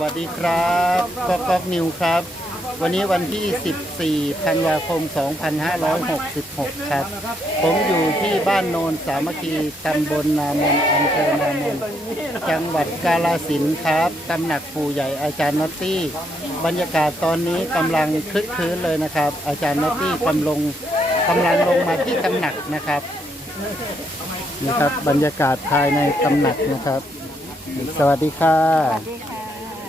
วัสดีครับก๊อกก๊อกนิวครับ วันนี้วันที่ 14 ธันวาคม 2566 ครับ ผมอยู่ที่บ้านโนนสามัคคีตำบลนามนอำเภอนามนจังหวัดกาลสินครับตำหนักปู่ใหญ่อาจารย์นอตตี้ บรรยากาศตอนนี้กำลังคึกคลื้นเลยนะครับ อาจารย์นอตตี้กำลังกำลังลงมาที่ตำหนักนะครับนี่ครับบรรยากาศภายในตำหนักนะครับ สวัสดีค่ะ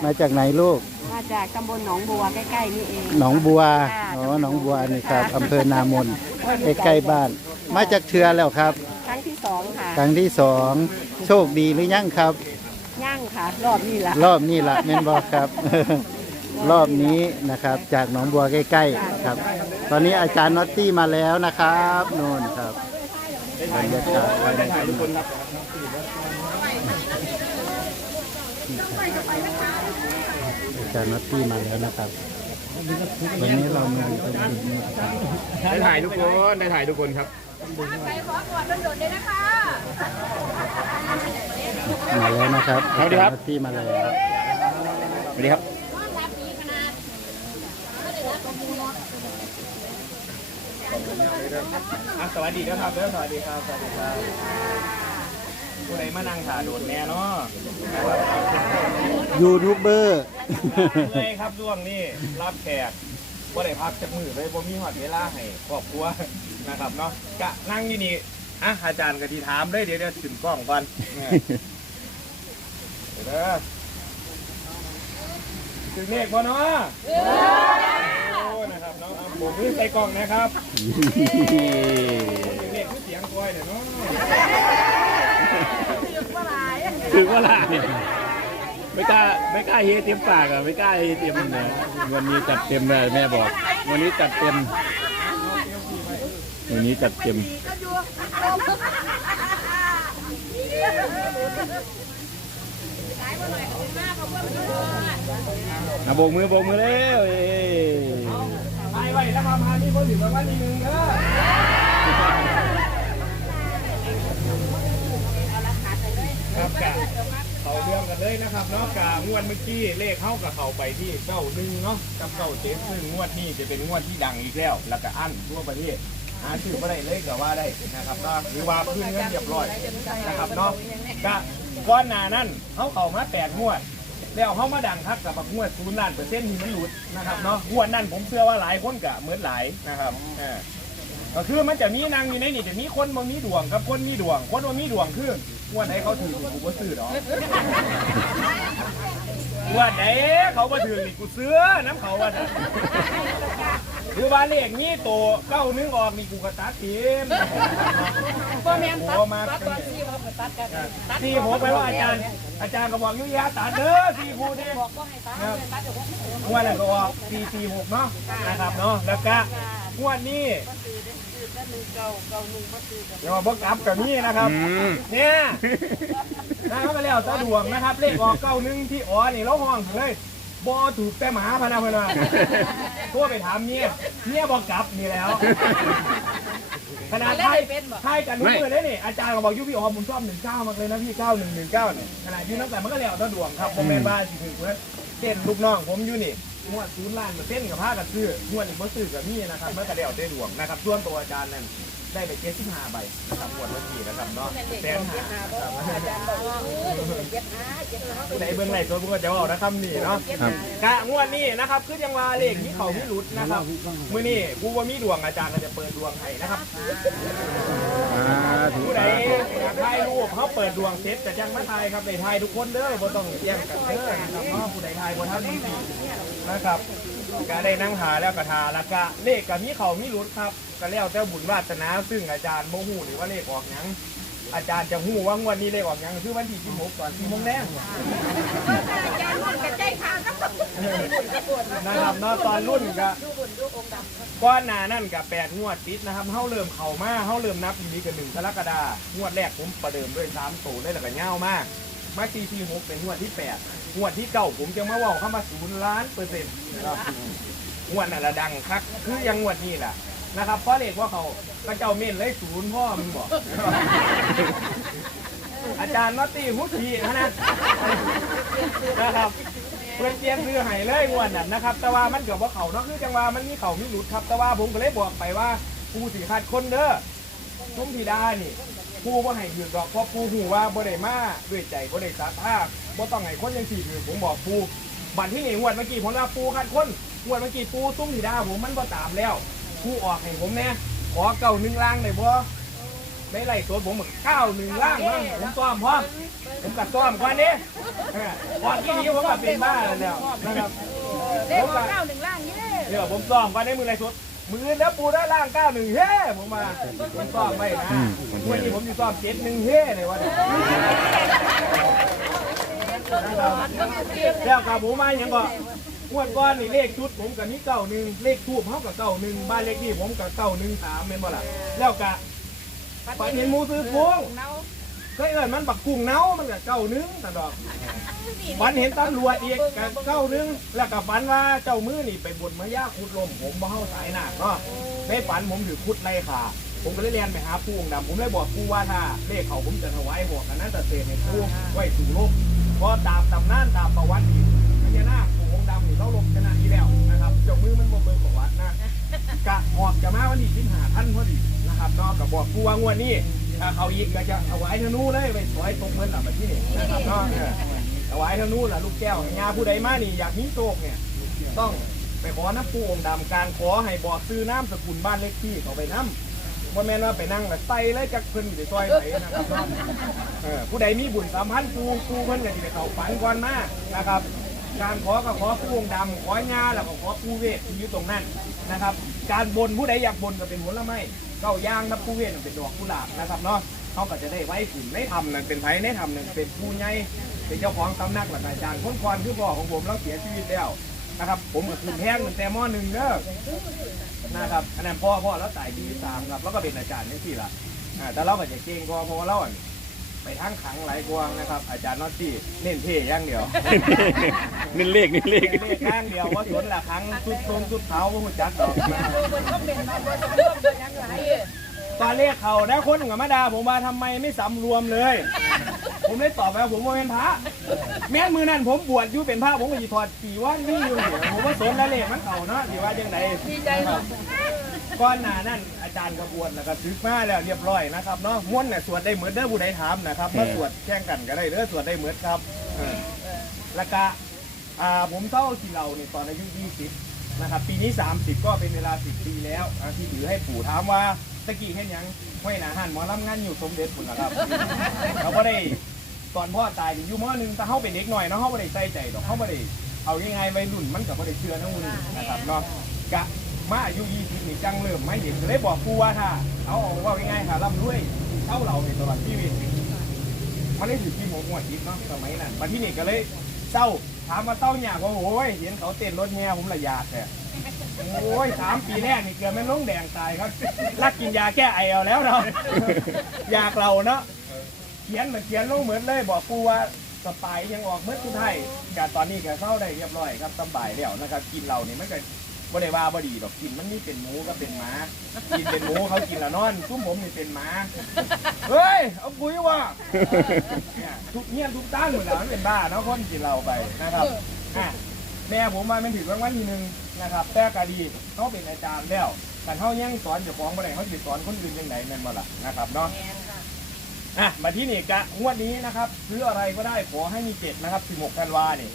มาจากไหนลูก มาจากตำบลหนองบัวใกล้ๆนี่เอง หนองบัว ค่ะอ๋อ หนองบัวนี่ครับอำเภอนามนใกล้ๆบ้าน มาจากเชือแล้วครับ ครั้งที่สองค่ะครั้งที่สอง โชคดีหรือยังครับ ย่างค่ะ รอบนี้ละรอบนี้ละแม่นบอกครับ รอบนี้นะครับ จากหนองบัวใกล้ๆครับ ตอนนี้อาจารย์น็อตตี้มาแล้วนะครับโน่นครับบรรยากาศ อาจารย์น็อตตี้มาแล้วนะครับ วันนี้เรามาตรงนี้นะครับได้ถ่ายทุกคนได้ถ่ายทุกคนครับมาแล้วนะครับสวัสดีครับอาจาย์น็อตตี้มาแล้วสวัสดีครับอะสวัสดีครับเด้อสวัสดีครับสวัสดีครับ ผู้ใดมานั่งถ่าโดดแน่เนาะยูทูบเบอร์เลยครับช่วงนี้รับแขกว่าได้พักจากมือเลยบ่มีหอดเวลาให้ครอบครัวนะครับเนาะกะนั่งอยู่นี่อะอาจารย์กะทีถามเลยเดี๋ยวเดี๋ยวถึงกล้องก่อนเนี่ยเดี๋ยวเด้อถึงเลขบ่เนาะโอ้นะครับเนาะเอาผมมือใส่กล้องนะครับถึงเลขคือเสียงก้อยเนี่ยเนาะ ถึงว่าหลายไม่กล้าไม่กล้าเฮเต็มปากอะไม่กล้าเฮเต็มเลยวันนี้จัดเต็มเลยแม่บอก วันนี้จัดเต็ม วันนี้จัดเต็มอะโบกมือโบกมือเร็วไปไว้แล้วมาพานี่คนถึงมาวันนี้นึงเด้อครับ กะเขาเรื่องกันเลยนะครับเนาะกะงวดเมื่อกี้เลขเข้ากับเขาไปที่เก้าหนึ่งเนาะกับเก้าเจ็ดซึ่งงวดนี้จะเป็นงวดที่ดังอีกแล้ว แล้วก็อั้นทั่วประเทศหาชื่อก็ได้เลยก็ว่าได้นะครับเนาะหรือว่าพื้นเงินเรียบร้อยนะครับเนาะกะก้อนหนานั้นเขาเขามาแปดงวด แล้วเขามาดังคักกับบักงวดศูนย์ล้านเปอร์เซ็นต์ที่มันหลุดนะครับเนาะงวดนั้นผมเชื่อว่าหลายคนกะเหมือนหลายนะครับเออก็คือมันจะมีนางอยู่ในนี่จะมีคนบ่มีดวงกับคนมีดวง คนบ่มีดวงคือง วดไหนเขาถือกูก็ซื้อดอกงวดไหนเขาบ่ถือนี่กูซื้อน้ำเขาว่าน่ะคือว่าเลขนี้โตเก้านึงออกนี่กูก็ตัดทีมก็แม่นตัดโอ้มาตัดตอนที่เราตัดกันตัดสี่ผมไปว่าอาจารย์ อาจารย์ก็บอกอยุยาตัดเด้อสี่คูเนี่ยบอกว่าให้ตัดเลยตัดเดี๋ยวผมไม่รู้งวดนั้นก็ออกสี่สี่หกเนาะนะครับเนาะแล้วก็งวดนี้ หนึ่งเก้าเก้าหนึ่งก็คือกับเดี๋ยวมาเบิกอัพกับนี่นะครับเนี่ยนะครับไปแล้วตาดวงนะครับ เลขออกเก้าหนึ่งที่อ๋อนี่เราห้องเลยบอถูกแต่หมาพะนาพะนาโทั่วไปถามเมียเมียบอกกลับนี่แล้ว ขนาดไทยไทยจันทร์มือได้นี่อาจารย์ก็บอกอยุพี่อ๋อผมชอบหนึ่งเก้ามากเลยนะพี่เก้าหนึ่งหนึ่งเก้าเนี่ยขนาดอยืนตั้งแต่มันก็แล้วตาดวงครับผมเป็นบ้าสิถึงเพื่อนเส้นลูกน้องผมอยู่นี่ งวดศูนย์ล้านเปอร์เซ็นต์กับผ้ากับซื้องวดอีกบ่ซื้อกับนี่นะครับเมื่อกระเดี่ยวได้ดวงนะครับส่วนตัวอาจารย์นั่นได้ไปเจ็ดสิบห้าใบนะครับงวดวันที่นะครับเนาะแสนห้าครับอาจารย์บอกว่าเออเจ็ดห้าเจ็ดห้าผู้ใดเบื้องไหนตัวผู้ก็จะบอกนะครับนี่เนาะครับกะงวดนี้นะครับคือยังว่าเลขที่เขามีหลุดนะครับมื้อนี้กูว่ามีดวงอาจารย์ก็จะเปิดดวงให้นะครับอ่า ถูกผู้ใดอยากถ่ายรูปเขาเปิดดวงเสร็จแต่ยังไม่ถ่ายครับได้ถ่ายทุกคนเด้อบ่ต้องแย่งกันเด้อนะครับเนาะผู้ใดถ่ายบ่ทันมีสินะครับก็ได้นั่งหาแล้วก็ทาแล้วก็เลขก็มีเขามีหลุดครับก็แล้วแต่บุญวาสนา ซึ่งอาจารย์บ่ฮู้หรือว่าเลขออกหยังอาจารย์จะฮู้ว่างวดนี้เลขออกหยังคือวันที่16ก่อน4โมงแรงอาจารย์มันกระจายทางครับนะครับเนาะตอนรุ่นก็ ก้อนหนานั่นกับแปดงวดติดนะครับเฮาเริ่มเข่ามาเฮาเริ่มนับอีนี้กันหนึ่งกรกฎาคมงวดแรกผมประเดิมด้วยสามตูได้แล้วก็เง่ามากมาซีซีหกเป็นงวดที่แปดงวดที่เก้าผมจะมาเว่าเข้ามาศูนย์ล้านเปอร์เซ็นต์นะครับงวดนั่นละดังคักคือยังงวดนี้แหละนะครับเพราะเลขว่าเขาพระเจ้าเม่นเลยศูนย์พ่อมึงบอก อาจารย์นอตตี้ฮุตทีนะนะนะครับ เพื่อนเตียนซื้อให้เลยงวดนั้นนะครับ แต่ว่ามันเกี่ยวกับเขาเนาะคือจังว่ามันมีเขามีหลุดครับ แต่ว่าผมก็เลยบอกไปว่าปูสีขาดคนเด้อทุ่มพีดานี่ปูว่าให้ถือดอกเพราะปูหูว่าบ่ได้มาด้วยใจบ่ได้สาธาบ่ต้องให้คนยังสี่ถือผมบอกปูบัตรที่นี่งวดเมื่อกี้ผมว่าปูขาดคนงวดเมื่อกี้ปูตุ้มพีดาผมมันบ่ตามแล้วปูออกให้ผมแน่ขอเก่าหนึ่งล่างได้บ่ ไม่ไล่ตัวผมบอกเก้าหนึ่งล่างมั้งผมซ้อมพร้อมผมกัดซ้อมก่อนนี้ก่อนที่นี้ผมก็เป็นบ้าแล้วนะครับเด็กเก้าหนึ่งล่างเย่เดี๋ยวผมซ้อมก่อนในมือไรสุดมือแล้วปูได้ล่างเก้าหนึ่งเฮ้ผมมาผมซ้อมไม่นะวันนี้ผมอยู่ซ้อมเจ็ดหนึ่งเฮ้เลยวันนี้แล้วกับผมมาอย่างก็งวดก้อนนี่เลขชุดผมกับนี้เก้าหนึ่งเลขทูบเขากับเก้าหนึ่งบ้านเลขที่ผมกับเก้าหนึ่งสามเป็นบ่ล่ะแล้วกะ ฝันเห็นหมูซื้อพวงเนาเคยเอินมันบักกุ้งเน่ามันกับเก้านึ่งตลอดฝันเห็นตำรวจอีกกับเก้านึงแล้วก็ฝันว่าเจ้ามือนี่ไปบนมายาขุดลมผมบ่เข้าสายหนักเนาะในฝันผมถือขุดในขาผมก็เลยเรียนไปหาผู้องดำผมเลยบอกผู้ว่าถ้าเลขเขาผมจะถวายบอกกันนั้นแต่เศษในผู้ไว้สู่โลกเพราะตามตำนานตามประวัติพญานาคผู้องดำนี่เราลบชนะที่แล้วนะครับเจ้ามือมันบ่เบิ่งประวัตินะกะออกจะมาวันที่สิบห้าท่านพอดี นะครับเนาะกับบอกผู้ว่างวดนี้ถ้าเขาอีกก็จะถวายธนูเลยไปถวายตกเงินหลับมาที่นี่นะครับเนาะเออถวายทางนู้นล่ะลูกแก้วงาผู้ใดมานี่อยากมีโชคเนี่ยต้องไปขอน้ำปูองดำการขอให้บอกซื้อน้ำสกุลบ้านเลขที่เขาไปน้ำว่าแม่นว่าไปนั่งแบบไตเลยจากเพิ่นอยู่ในซอยไหนนะครับผู้ใดมีบุญสามพันปูปูเพิ่นก็สิไปเขาฝันก่อนมานะครับ การขอก็ขอปูองค์ดำของาแล้วก็ขอปูเวทที่อยู่ตรงนั้นนะครับ การบนผู้ใดอยากบนก็เป็นผลไม้เก้าย่างน้ำปูเวทเป็นดอกกุหลาบนะครับเนาะเขาก็จะได้ไว้กลุ่มได้ทำนั่นเป็นไผได้ทำนั่นเป็นผู้ใหญ่เป็นเจ้าของตำหนักหลักอาจารย์คนก่อนคือพ่อของผมแล้วเสียชีวิตแล้วนะครับ ผมก็คืนแพงตั้งแต่มหนึ่งเด้อนะครับอันนั้นพ่อพ่อแล้วตายปีสามครับแล้วก็เป็นอาจารย์นี่สิล่ะแต่เราก็จะเก่งกว่าเพราะว่าเราอะ ไปทั้งขังหลายกวางนะครับ อาจารย์นอตตี้เน้นเท่อย่างเดียวนี่เลขนี่เลขเน้นอย่างเดียวว่าสวนละครั้งสุดโทนสุดเท้าว่าหุ่จักดอกดูบนเขาเป็นมาบนจะร่วมกันยังไงตอนเลขเขาได้คนกับมาดาผมว่าทำไมไม่สำรวมเลย ผมเลยตอบไปว่าผมว่าเป็นพระแม้นมือนั้นผมบวชอยู่เป็นพระผมก็จีถอดสีว่านี่อยู่เดี๋ยวผมว่าสนแล้วเลขมันเขาเนาะสีว่าจังไดดีใจเนาะก้อนหนานั่นอา จารย์กระบวนแล้วก็ซึกมาแล้วเรียบร้อยนะครับเนาะม้วนเนี่ยสวดได้เหมือนเด้อผู้ใดถามนะครับมาสวดแข่งกันก็ได้เด้อสวดได้เหมือนครับเออแล้วก็อ่าผมเศร้าที่เราเนี่ยตอนอายุ 20นะครับปีนี้ 30 ก็เป็นเวลา 10 ปีแล้วอ่าที่ถือให้ปู่ถามว่าตะกี้เห็นยังห้วยหนาหันหมอลำงานอยู่สมเด็จปุ่นนะครับ เขาก็ได้ตอนพ่อตายนี่อยู่มอหนึ่งแต่เขาเป็นเด็กหน่อยเนาะเขาไม่ได้ใส่ใจดอกเขาไม่ได้เอายังไงวัยรุ่นมันกับไม่ได้เชื่อทั้งหมดนะครับเนาะกะ มาอายุ20นี่จังเริ่มไม่เห็นก็เลยบอกปู่ว่าถ้าเอาเอาว่ายังไงค่ะร่ำรวยเท่าเราในตลอดชีวิตมันได้ถือที่หมกหัวจิตเนาะสมัยนั้นปัจจุบันก็เลยเศร้าถามว่าเศร้าเนี่ยว่าโอ้ยเห็นเขาเต้นรถแง่ผมละยาดแท้โอ้ยสามปีแรกนี่เกิดแม่นลงแดงตายครับรักกินยาแก้ไอเอาแล้วเนาะอยากเราเนาะเขียนเหมือนเขียนลงเหมือนเลยบอกกูว่าสปายยังออกเมื่อทุไทยการตอนนี้ก็เข้าได้เรียบร้อยครับสบายแล้วนะครับ กินเราเนี่ยมันก็ บ่ได้ว่าบ่ดีดอกกินมันนี่เป็นหมูก็เป็นหมากินเป็นหมูเขากินละนอนซุ้มผมนี่เป็นหมาเฮ้ยเอาคุยว่าเนี่ยทุกเงี้ยทุกตั้งเหมือนแล้วมันเป็นบ้าเนาะคนกินเราไปนะครับอะแม่ผมมาเป็นถือรางวัลที่หนึ่งนะครับ แต่กะดีเขาเป็นอาจารย์แล้วแต่เขายังสอนเจ้าของบ่ได้เขาจะสอนคนอื่นยังไงแม่นบ่ล่ะนะครับเนาะอะมาที่นี่กะงวดนี้นะครับซื้ออะไรก็ได้ขอให้มีเจ็ดนะครับ16ธันวาเนี่ย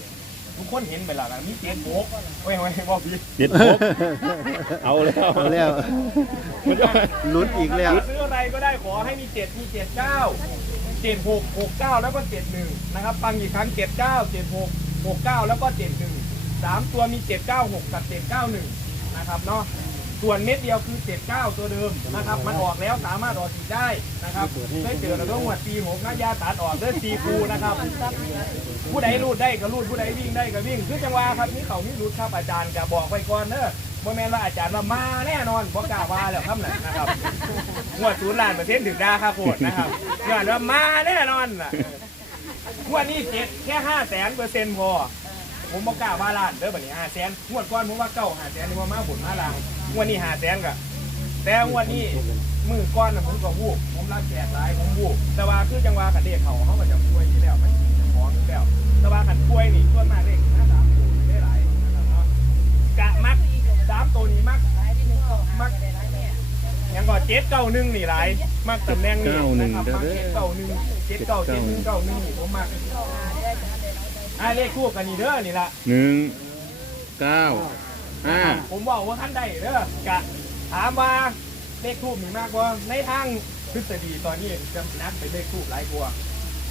ทุกคนเห็นไปแล้วนะมีเจ็ดโบกโอ้ยโอ้ยบอกพี่เจ็ดหกเอาแล้วเอาแล้วลุ้นอีกแล้วซื้ออะไรก็ได้ขอให้มีเจ็ดมีเจ็ดเก้าเจ็ดหกหกเก้าแล้วก็เจ็ดหนึ่งนะครับฟังอีกครั้งเจ็ดเก้าเจ็ดหกหกเก้าแล้วก็เจ็ดหนึ่งสามตัวมีเจ็ดเก้าหกกับเจ็ดเก้าหนึ่งนะครับเนาะ ส่วนเม็ดเดียวคือเจ็ดเก้าตัวเดิมนะครับ มันออกแล้วสามารถออกอีกได้นะครับได้เจอแล้วก็หวดปีหกนะยาตัดออกเด้อซีฟูนะครับ ผู้ใดรูดได้ก็รูดผู้ใดวิ่งได้ก็วิ่ง คือจังหวะครับนี่เขานี่รูดครับอาจารย์ก็บอกไว้ก่อนเด้อบ่แม่นว่าอาจารย์ว่ามาแน่นอนบ่กล้าว่าแล้วครับน่ะนะครับงวดศูนย์ล้านเปอร์เซ็นต์ถึงได้ครับโคตรนะครับย้อนว่ามาแน่นอนน่ะงวดนี้เจ็ดแค่ห้าแสนเปอร์เซ็นต์พอผมบ่กล้าว่าล้านเด้อบัดนี้ห้าแสนงวดก่อนผมว่าเก้าห้าแสนนี่ว่ามาบุญมาลาง งวดนี้ห้าแสนก็แต่งวดนี้มือก้อนน่ะผมก็วูบผมรักแจกหลายผมวูบแต่ว่าคือจังหวะกับเด็กเขาเขาก็จะป่วยอยู่แล้วมันของอกอยู่แล้ว แต่ว่าขันกล้วยนี่ส่วนมากเลขหน้าสามตัวได้หลายนะครับเนาะกะมักสามตัวนี้มักมักยังก่อนเจ็ดเก้าหนึ่งนี่หลายมักตำแหน่งนี่เก้าหนึ่งนะครับมักเด้อเจ็ดเก้าหนึ่งเจ็ดเก้าเจ็ดหนึ่งเก้าหนึ่งนี่ผมมักอ่าเลขคู่กันนี่เด้อนี่ละหนึ่งเก้า ห้าผมบอกว่าท่านได้เด้อกะถามว่าเลขทูบมีมากกว่าในทางทฤษฎีตอนนี้จะนักเป็นเลขทูบหลายกว่า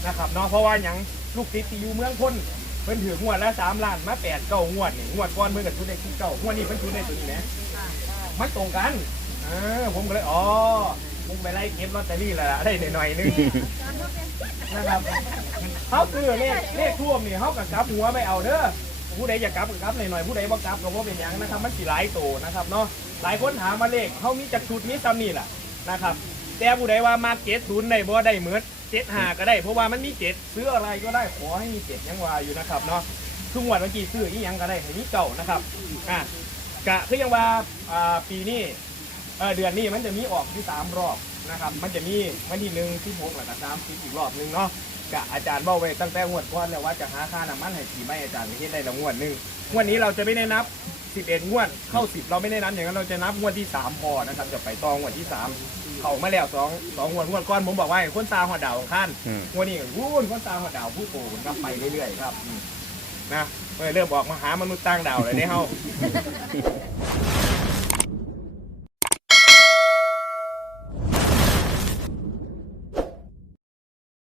นะครับเนาะเพราะว่าอย่างลูกติดที่อยู่เมืองพ้นเพิ่นถืองวดละสามล้านมาแปดเก้างวดนี่งวดก่อนเพิ่นกับชุดเลขที่เก้างวดนี้เพิ่นชุดเลขตัวนี้นะมันตรงกันเออผมก็เลยอ๋อผมไปไล่เก็บลอตเตอรี่แล้วล่ะได้หน่อยๆนึงนะครับเขาคือเลขเลขท่วมนี่เขากับกลับหัวไม่เอาเด้อ ผู้ใดอยากกลับก็กลับหน่อยๆผู้ใดบ่กลับก็บ่เป็นหยังนะครับ มันสิหลายโตนะครับเนาะหลายคนถามมาเลขเขามีจักชุดมีซ้ำนี่แหละนะครับ แต่ผู้ใดว่ามาเจ็ดศูนย์ได้บ่ได้เหมือนเจ็ดหาก็ได้ เพราะว่ามันมีเจ็ดซื้ออะไรก็ได้ขอให้มีเจ็ดยังวาอยู่นะครับเนาะทุกงวดเมื่อกี้ซื้ออีหยังก็ได้ให้มีเก่านะครับอะกะคือยังว่าอ่าปีนี้เออเดือนนี้มันจะมีออกที่สามรอบนะครับ มันจะมีวันที่หนึ่งที่หกแล้วก็สามสิบอีกรอบหนึ่งเนาะ กะอาจารย์เบ้าไว้ตั้งแต่งวดก่อนแล้วว่าจะหาค่าน้ำมันให้ขี่ไม่อาจารย์เฮ็ดได้ละงวดหนึงงวดนี้เราจะไม่ได้นับ 11 งวดเข้า 10 เราไม่ได้นับอย่างนั้นเราจะนับงวดที่ 3 พอนะครับจะไปต่องวดที่ 3 เข้ามาแล้ว2 2งวดงวดก่อนผมบอกว่าให้คนตาหัวดาวของท่านอืม งวดนี้วู้นคนตาหัวดาวผู้โตมันก็ไปเรื่อยๆครับอืมนะเออเริ่มออกมาหามนุษย์ต่างดาวเลยเนี่ยเฮา